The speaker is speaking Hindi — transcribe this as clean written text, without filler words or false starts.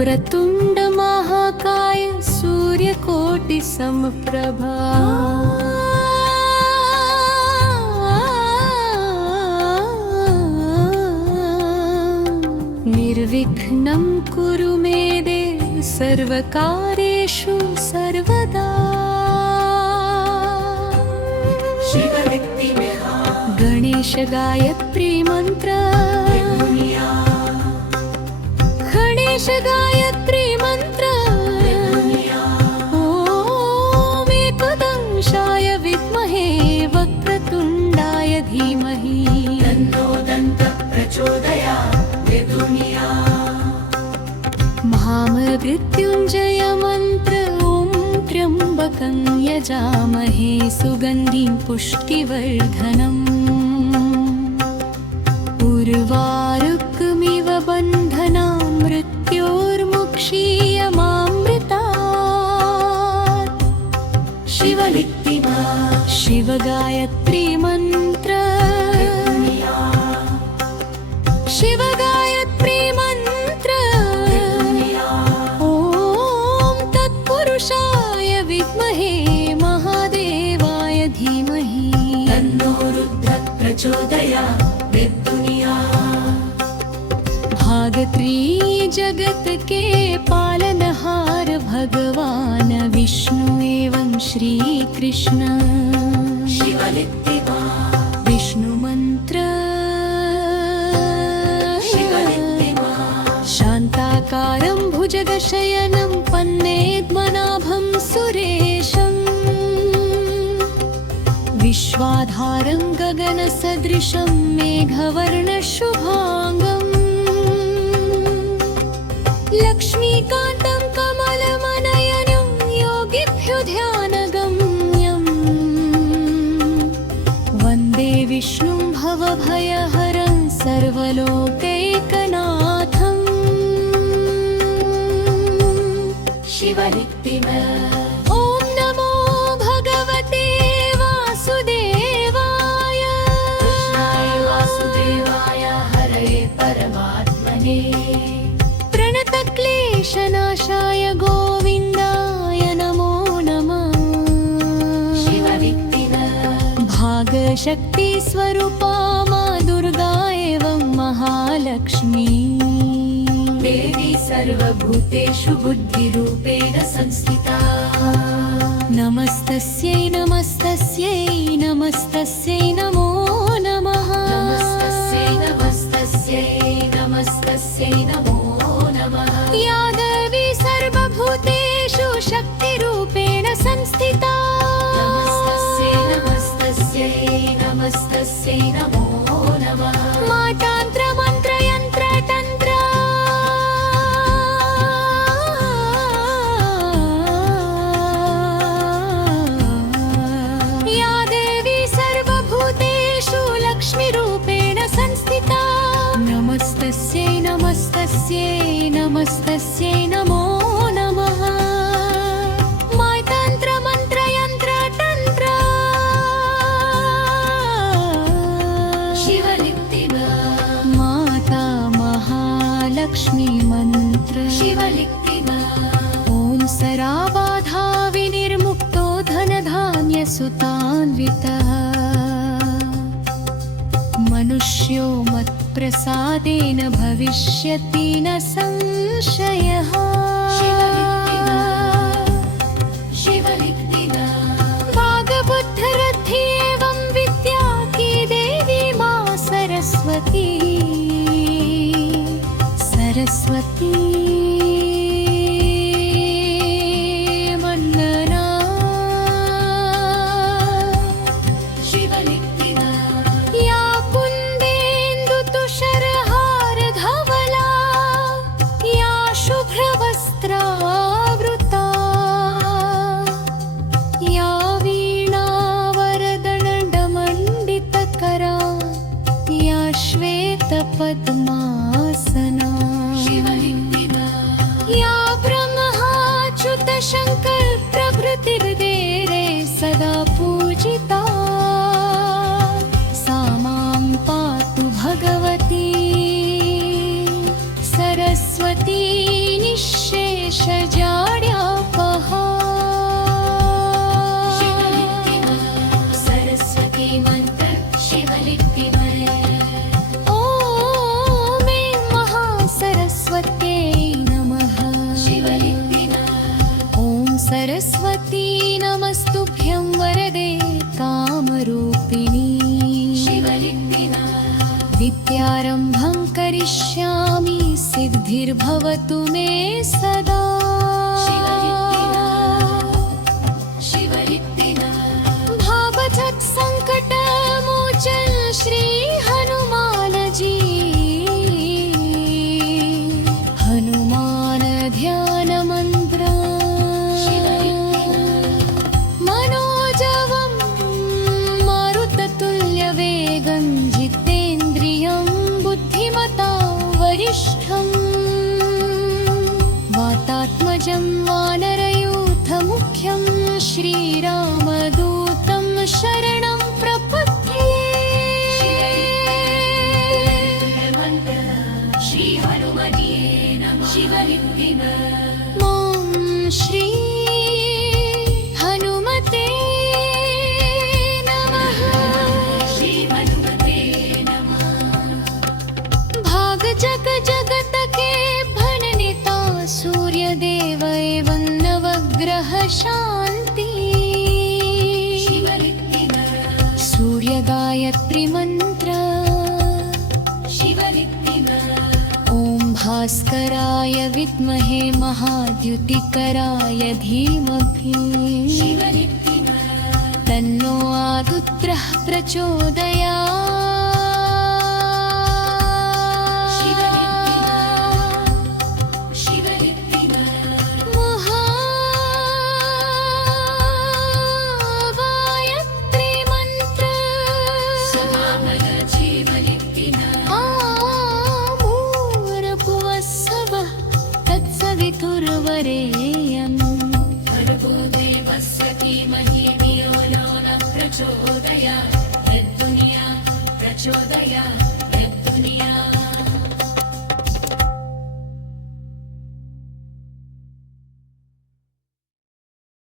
वक्रतुण्ड महाकाय सूर्यकोटि समप्रभा निर्विघ्नं कुरु मे देव सर्वकार्येषु सर्वदा। गणेश गायत्री मंत्र, गणेश गायत्री मंत्र। ओम एकदंशाय विद्महे वक्रतुण्डाय धीमहि तन्नो दन्तः प्रचोदयात्। महामृत्युञ्जय मंत्र। ओम त्र्यंबकं यजामहे सुगन्धिं पुष्टिवर्धनम्। उर्वारुकमिव बन्धनां मृत्योर्मुक्षीयमामृतात्। शिवलित्तिमा शिव गायत्री मंत्र, शिव गायत्री मंत्र। ओम तत्पुरुषाय विद्महे महादेवाय धीमहि तन्नो रुद्रः प्रचोदयात्। भागत्री जगत के पालनहार भगवान विष्णु एवं श्री कृष्ण। शिवलित्तिमा विष्णु मंत्र, शिवलित्तिमा। शान्ताकारं भुजगशयनं पन्नेद्मनाभं सुरेशम्। विश्वाधारं गगनसदृशं मेघवर्णशुभाङ्गम्। लक्ष्मीकान्तं कमलमनयनं योगिभ्यो ध्यानगम्यम्। वन्दे विष्णुं भवभयहरं सर्वलोकैकनाथम्। शिवलित्तिमा। ॐ नमो भगवते वासुदेवाय। कृष्णाय वासुदेवाय हरये परमात्मने। प्रणतक्लेशनाशाय गोविन्दाय नमो नमः। शिवलित्तिमा। भागशक्ति स्वरूपा मां दुर्गा एवं महालक्ष्मी। देवी सर्वभूतेषु बुद्धिरूपेण संस्थिता। नमस्तस्यै नमस्तस्यै नमस्तस्यै नमो नमः। नमस्तस्यै नमस्तस्यै नमस्तस्यै नमो नमः। या देवी सर्वभूतेषु शक्तिरूपेण संस्थिता। नमस्तस्यै नमस्तस्यै नमस्तस्यै नमो नमः। मातान्त्र मंत्र यंत्र तंत्र। या देवी सर्वभूतेषु लक्ष्मीरूपेण संस्थिता। नमस्तस्यै नमस्तस्यै नमस्तस्यै नमो नमः। मातन्त्र मंत्र यंत्र तंत्र। शिवलित्तिमा। माता महालक्ष्मी मंत्र। शिवलित्तिमा। ओम सराबाधा विनिर्मुक्तो धनधान्य सुतान्वितः। मनुष्यो मत्प्रसादेन भविष्यति न संशयः। शिवलित्तिमा। वाग्बुद्धरथी एवं विद्या की देवी मां सरस्वती। सरस्वती वन्दना। शिवलित्तिमा। या कुन्देन्दुतुषारहार धवला। या शुभ्रवदना सरस्वती नमस्तुभ्यं वरदे कामरूपिणी विद्यारम्भं करिष्यामि सिद्धिर्भवतु मे सदा भावजत् संकटमोचन श्री हनुमान जी हनुमान ध्यान मंत्र मनोजवं मारुततुल्यवेगं जितेन्द्रियं बुद्धिमतां वरिष्ठम् वातात्मजं वानरयूथमुख्यं श्रीरामदूतं शरणं प्रपद्ये श्री हनुमते नमः ॐ श्री हनुमते नमः श्री हनुमते नमः भाग जग जगत के भननिता सूर्यदेव एवं नवग्रह शान्ति सूर्य गायत्री मंत्र ॐ भास्कराय विद्महे महाद्युतिकराय धीमहि तन्नो आरुद्रः महागायत्री मंत्र आमूर्भुवस्सवः तत्सवितुर्वरेण्यम् भर्गो देवस्य धीमहि धियो यो नः प्रचोदयात् यद्दुनिया